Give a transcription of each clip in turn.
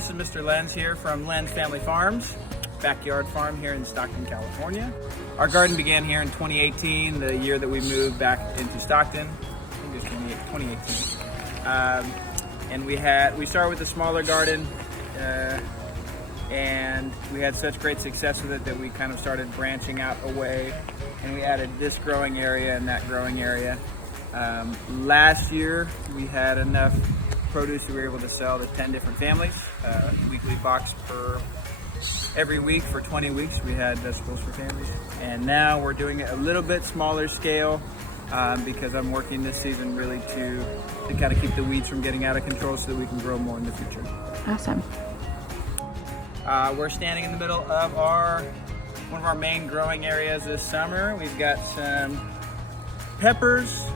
this is Mr. Lenz here from Lenz Family Farms, backyard farm here in Stockton, California. Our garden began here in 2018, the year that we moved back into Stockton. I think it was 2018. And we started with a smaller garden, and we had such great success with it that we kind of started branching out away, and we added this growing area and that growing area. Last year we had enough produce that we were able to sell to 10 different families, weekly box per every week for 20 weeks. We had vegetables for families, and now we're doing it a little bit smaller scale because I'm working this season really to kind of keep the weeds from getting out of control so that we can grow more in the future. Awesome. We're standing in the middle of one of our main growing areas this summer. We've got some peppers,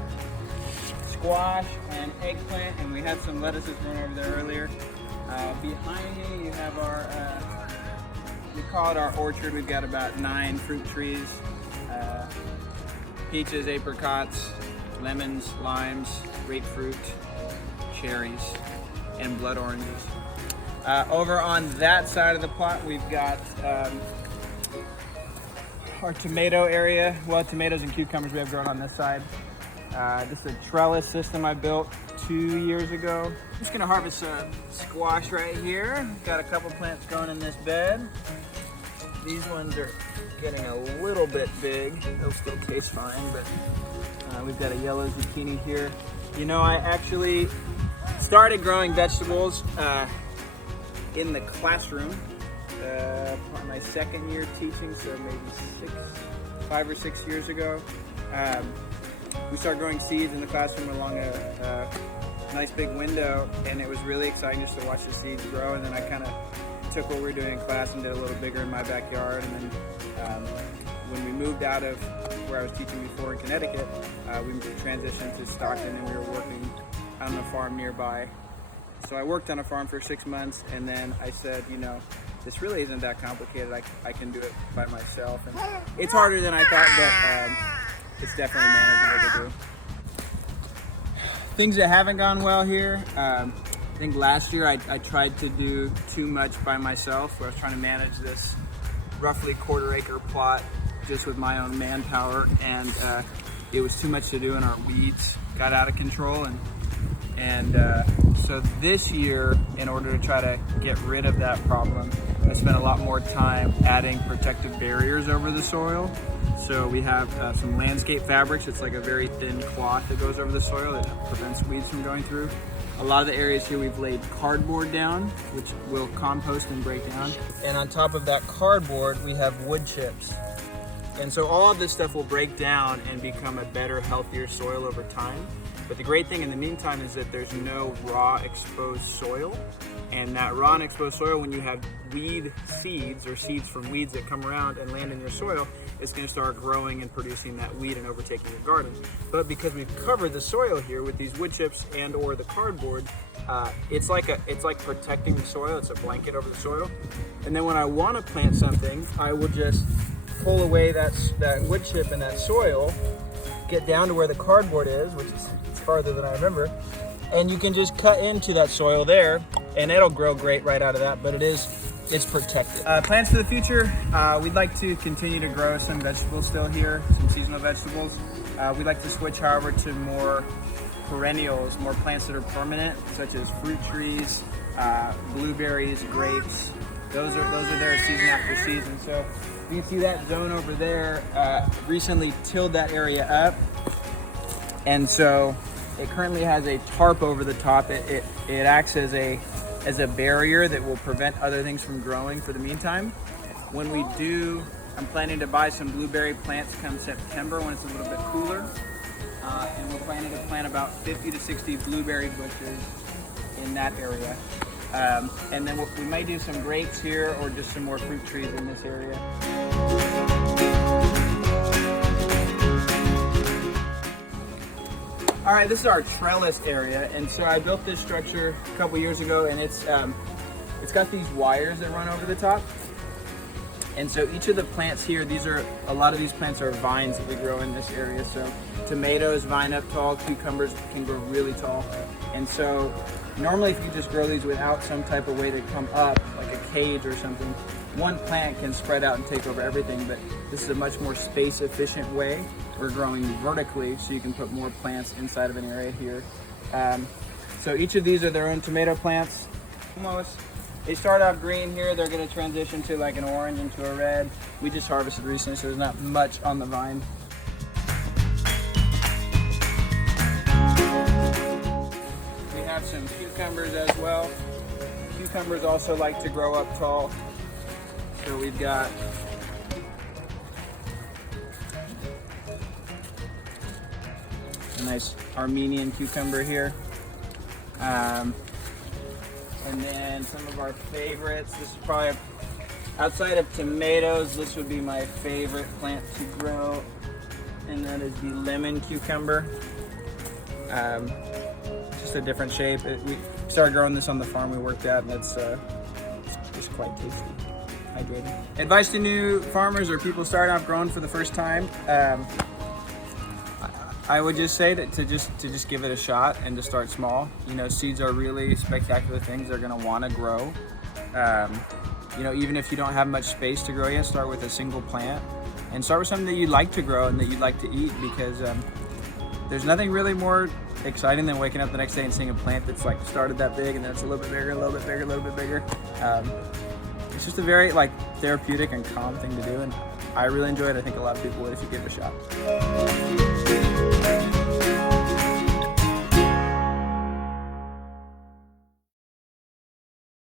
squash, and eggplant, and we had some lettuces growing over there earlier. Behind me you have we call it our orchard. We've got about 9 fruit trees, peaches, apricots, lemons, limes, grapefruit, cherries, and blood oranges. Over on that side of the plot we've got our tomato area. Well, tomatoes and cucumbers we have grown on this side. This is a trellis system I built 2 years ago. I'm just gonna harvest a squash right here. Got a couple plants growing in this bed. These ones are getting a little bit big. They'll still taste fine, but we've got a yellow zucchini here. You know, I actually started growing vegetables in the classroom my second year teaching, so maybe 5 or 6 years ago. We started growing seeds in the classroom along a nice big window, and it was really exciting just to watch the seeds grow. And then I kind of took what we were doing in class and did a little bigger in my backyard. And then when we moved out of where I was teaching before in Connecticut, we transitioned to Stockton, and we were working on a farm nearby. So I worked on a farm for 6 months, and then I said, you know, this really isn't that complicated. I can do it by myself. And it's harder than I thought, but it's definitely manageable to do. Things that haven't gone well here. I think last year I tried to do too much by myself, where I was trying to manage this roughly quarter-acre plot just with my own manpower, and it was too much to do, and our weeds got out of control. And so this year, in order to try to get rid of that problem, I spent a lot more time adding protective barriers over the soil. So we have some landscape fabrics. It's like a very thin cloth that goes over the soil that prevents weeds from going through. A lot of the areas here we've laid cardboard down, which will compost and break down. And on top of that cardboard, we have wood chips. And so all of this stuff will break down and become a better, healthier soil over time. But the great thing in the meantime is that there's no raw exposed soil. And that raw and exposed soil, when you have weed seeds or seeds from weeds that come around and land in your soil, it's going to start growing and producing that weed and overtaking your garden. But because we've covered the soil here with these wood chips and or the cardboard, it's like protecting the soil. It's a blanket over the soil. And then when I want to plant something, I will just pull away that wood chip and that soil, get down to where the cardboard is, which is farther than I remember, and you can just cut into that soil there, and it'll grow great right out of that. But it's protected. Plans for the future, we'd like to continue to grow some vegetables still here, some seasonal vegetables. We'd like to switch, however, to more perennials, more plants that are permanent, such as fruit trees, blueberries, grapes. Those are there season after season. So you can see that zone over there. Recently tilled that area up, and so it currently has a tarp over the top. It acts as a barrier that will prevent other things from growing for the meantime. When we do, I'm planning to buy some blueberry plants come September when it's a little bit cooler. And we're planning to plant about 50 to 60 blueberry bushes in that area. And then we might do some grapes here or just some more fruit trees in this area. All right, this is our trellis area, and so I built this structure a couple years ago, and it's got these wires that run over the top. And so each of the plants here, a lot of these plants are vines that we grow in this area. So tomatoes vine up tall, cucumbers can grow really tall. And so Normally, if you just grow these without some type of way to come up, like a cage or something, one plant can spread out and take over everything, but this is a much more space efficient way. We're growing vertically, so you can put more plants inside of an area here. So each of these are their own tomato plants. Almost. They start off green here, they're gonna transition to like an orange into a red. We just harvested recently, so there's not much on the vine. We have some cucumbers as well. Cucumbers also like to grow up tall. So we've got a nice Armenian cucumber here. And then some of our favorites. This is probably, outside of tomatoes, this would be my favorite plant to grow. And that is the lemon cucumber. Just a different shape. We started growing this on the farm we worked at, and it's quite tasty. Hydrating. Advice to new farmers or people starting off growing for the first time. I would just say that to just give it a shot and to start small. You know, seeds are really spectacular things. They're going to want to grow. You know, even if you don't have much space to grow yet, start with a single plant and start with something that you'd like to grow and that you'd like to eat, because there's nothing really more exciting than waking up the next day and seeing a plant that's like started that big and then it's a little bit bigger, a little bit bigger, a little bit bigger. It's just a very like therapeutic and calm thing to do, and I really enjoy it. I think a lot of people would if you give it a shot.